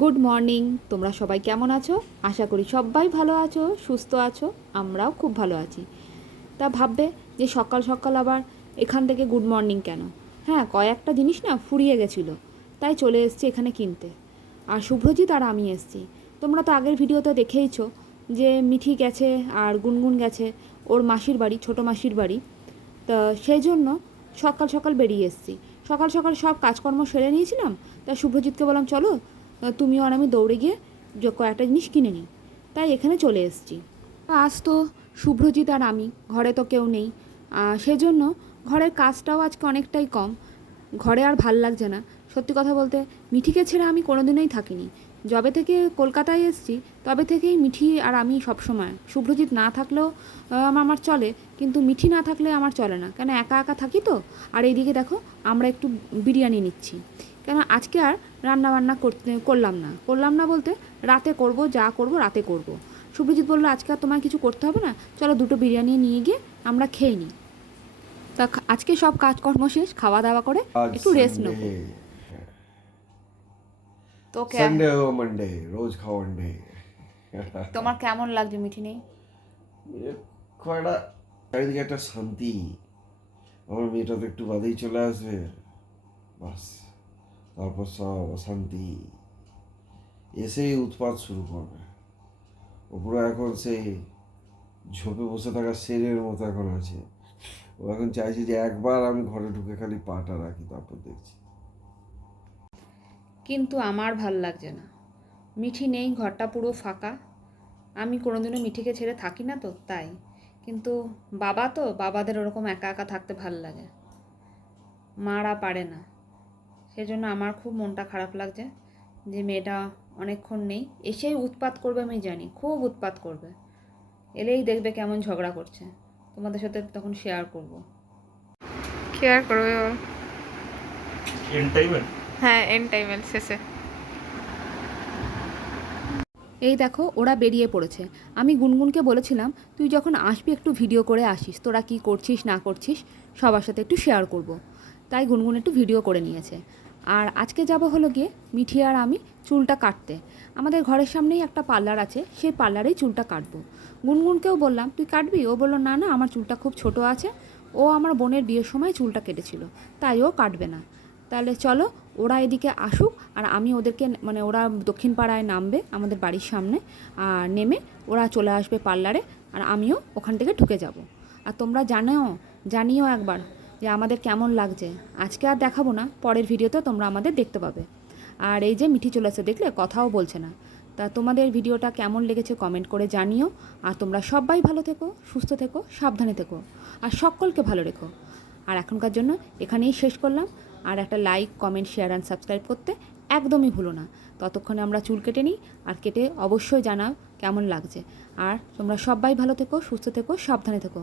Good morning. তোমরা সবাই কেমন আছো? আশা করি সবাই ভালো আছো, সুস্থ আছো। আমরাও খুব ভালো আছি। তা ভাববে যে সকাল সকাল আবার এখান থেকে গুড মর্নিং কেন? হ্যাঁ, কয়েকটা জিনিস না ফুরিয়ে গেছিলো, তাই চলে এসেছি এখানে কিনতে। আর শুভ্রজিৎ আর আমি এসেছি। তোমরা তো আগের ভিডিওতে দেখেইছো যে মিঠি গেছে আর গুনগুন গেছে ওর মাসির বাড়ি, ছোটো মাসির বাড়ি। তা সেই জন্য সকাল সকাল বেরিয়ে এসেছি। সকাল সকাল সব কাজকর্ম সেরে নিয়েছিলাম। তা শুভ্রজিৎকে বললাম চলো তুমিও আর আমি দৌড়ে গিয়ে কয়েকটা জিনিস কিনে নিই। তাই এখানে চলে এসেছি। আজ তো শুভ্রজিৎ আর আমি, ঘরে তো কেউ নেই। সেজন্য ঘরের কাজটাও আজকে অনেকটাই কম। ঘরে আর ভাল লাগছে না। সত্যি কথা বলতে মিঠিকে ছেড়ে আমি কোনোদিনই থাকিনি। যবে থেকে কলকাতায় এসেছি তবে থেকেই মিঠি আর আমি সবসময়। শুভ্রজিৎ না থাকলেও আমার চলে, কিন্তু মিঠি না থাকলে আমার চলে না, কেন একা একা থাকি তো। আর এইদিকে দেখো আমরা একটু বিরিয়ানি নিচ্ছি, কেন আজকে আর রান্নাবান্না করলাম না বলতে রাতে করব, যা করব রাতে করব। শুভ্রজিৎ বললো আজকে আর তোমার কিছু করতে হবে না, চলো দুটো বিরিয়ানি নিয়ে গিয়ে আমরা খেয়ে নিই। তা আজকে সব কাজকর্ম শেষ, খাওয়া দাওয়া করে आज একটু রেস্ট নেবো। संडे তো संडे हो मंडे रोज खाओ अंडे তোমার কেমন লাগছে মিঠি নেই? খুব একটা চারিদিকে একটা শান্তি। আমার মেয়েটা তো একটু বাদেই চলে আসবে, বাস তারপর সব অশান্তি এসেই উৎপাত শুরু করবে। ওপরে এখন সেই ঝোপে বসে থাকা শেরের মতো এখন আছে। ও এখন চাইছে যে একবার আমি ঘরে ঢুকে খালি পাটা রাখি, তারপর দেখছি। কিন্তু আমার ভাল লাগছে না, মিঠি নেই, ঘরটা পুরো ফাঁকা। আমি কোনোদিনও মিঠিকে ছেড়ে থাকি না তো তাই। কিন্তু বাবা তো, বাবাদের ওরকম একা একা থাকতে ভাল লাগে, মারা পারে না। সেজন্য আমার খুব মনটা খারাপ লাগছে যে মেয়েটা অনেকক্ষণ নেই। এসেই উৎপাত করবে, আমি জানি খুব উৎপাত করবে। এলেই দেখবে কেমন ঝগড়া করছে, তোমাদের সাথে তখন শেয়ার করব। কেয়ার করবে বল। এন্ড টাইমে হ্যাঁ, এন্ড টাইমের শেষে। এই দেখো ওরা বেরিয়ে পড়েছে। আমি গুনগুনকে বলেছিলাম তুই যখন আসবি একটু ভিডিও করে আসিস, তোরা কি করছিস না করছিস সবার সাথে একটু শেয়ার করব। তাই গুনগুন একটু ভিডিও করে নিয়েছে। আর আজকে যাব হলো গিয়ে মিঠি আর আমি চুলটা কাটতে। আমাদের ঘরের সামনেই একটা পার্লার আছে, সেই পার্লারেই চুলটা কাটবো। গুনগুনকেও বললাম তুই কাটবি, ও বললো না না আমার চুলটা খুব ছোট আছে, ও আমার বোনের বিয়ের সময় চুলটা কেটেছিল, তাই ও কাটবে না। তাহলে চলো ওরা এদিকে আসুক, আর আমি ওদেরকে মানে ওরা দক্ষিণ পাড়ায় নামবে আমাদের বাড়ির সামনে, আর নেমে ওরা চলে আসবে পার্লারে, আর আমিও ওখান থেকে ঢুকে যাব। আর তোমরা জানিও একবার যে আমাদের কেমন লাগছে। আজকে আর দেখাবো না, পরের ভিডিওতে তোমরা আমাদের দেখতে পাবে। আর এই যে মিঠি চলে আসছে, দেখলে কথাও বলছে না। তা তোমাদের ভিডিওটা কেমন লেগেছে কমেন্ট করে জানিও। আর তোমরা সবাই ভালো থেকো, সুস্থ থেকো, সাবধানে থেকো, আর সকলকে ভালো রেখো। আর এখনকার জন্য এখানেই শেষ করলাম। আর একটা like, comment, share and subscribe করতে একদমই ভুলো না। ততক্ষণে আমরা চুল কেটে নিই, আর কেটে অবশ্যই জানাও কেমন লাগছে। আর তোমরা সবাই ভালো থেকো, সুস্থ থেকো, সাবধানে থেকো।